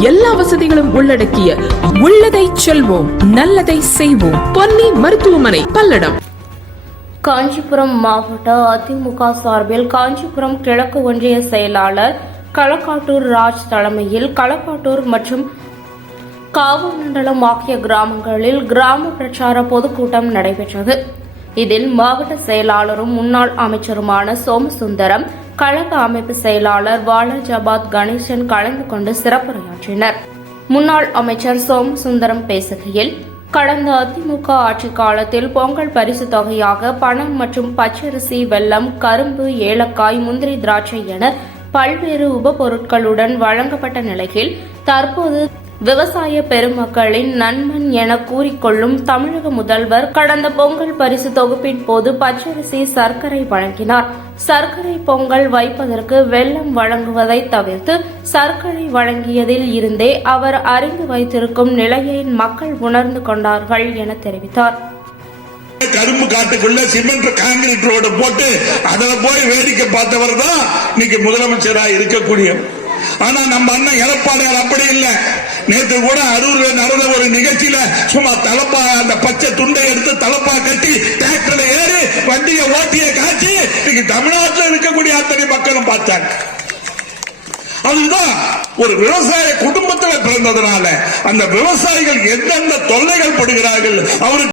எல்லா வசதிகளும் உள்ளடக்கிய உள்ளதை செல்வோம் நல்லதை செய்வோம். பொன்னி மருத்துவமனை பல்லடம். காஞ்சிபுரம் மாவட்ட அதிமுக சார்பில் காஞ்சிபுரம் கிழக்கு ஒன்றிய செயலாளர் களக்காட்டூர் ராஜ் தலைமையில் களக்காட்டூர் மற்றும் காவமண்டலம் ஆகிய கிராமங்களில் கிராம பிரச்சார பொதுக்கூட்டம் நடைபெற்றது. இதில் மாவட்ட செயலாளரும் முன்னாள் அமைச்சருமான சோமசுந்தரம் கழக அமைப்பு செயலாளர் வாலஜாபாத் கணேசன் கலந்து கொண்டு சிறப்புரையாற்றினர். முன்னாள் அமைச்சர் சோமசுந்தரம் பேசுகையில் கடந்த அதிமுக ஆட்சி காலத்தில் பொங்கல் பரிசு தொகையாக பணம் மற்றும் பச்சரிசி வெல்லம் கரும்பு ஏலக்காய் முந்திரி திராட்சை என பல்வேறு உபபொருட்களுடன் வழங்கப்பட்ட நிலையில் தற்போது விவசாய பெருமக்களின் நண்பன் என கூறிக்கொள்ளும் தமிழக முதல்வர் கடந்த பொங்கல் பரிசு தொகுப்பின் போது பச்சரிசி சர்க்கரை வழங்கினார். சர்க்கரை பொங்கல் வைப்பதற்கு வெள்ளம் வழங்குவதை தவிர்த்து சர்க்கரை வழங்கியதில் இருந்தே அவர் அறிந்து வைத்திருக்கும் நிலையை மக்கள் உணர்ந்து கொண்டார்கள் என தெரிவித்தார். கரும்பு காட்டுக்குள்ள சிமெண்ட் கான்கிரீட் ரோடு போட்டு அதுல போய் வேடிக்கை பார்த்தவர் தான் இன்னைக்கு முதலமைச்சராக இருக்கக்கூடிய ஆனா நம்ம அண்ணன் எடப்பாடியார் அப்படி இல்லை. நேத்து கூட அரூர்ல நடந்த ஒரு நிகழ்ச்சியில சும்மா தலப்பா அந்த பச்சை துண்டை எடுத்து தலப்பா கட்டி டிராக்டர்ல ஏறி வண்டியை ஓட்டிய காட்சி இன்னைக்கு தமிழ்நாட்டில் இருக்கக்கூடிய அத்தனை மக்களும் பார்த்தாங்க. அதுதான் ஒரு விவசாய குடும்பத்தில் பிறந்ததுனால அந்த விவசாயிகள் எந்தெந்த தொல்லைகள் படுகிறார்கள் அவருக்கு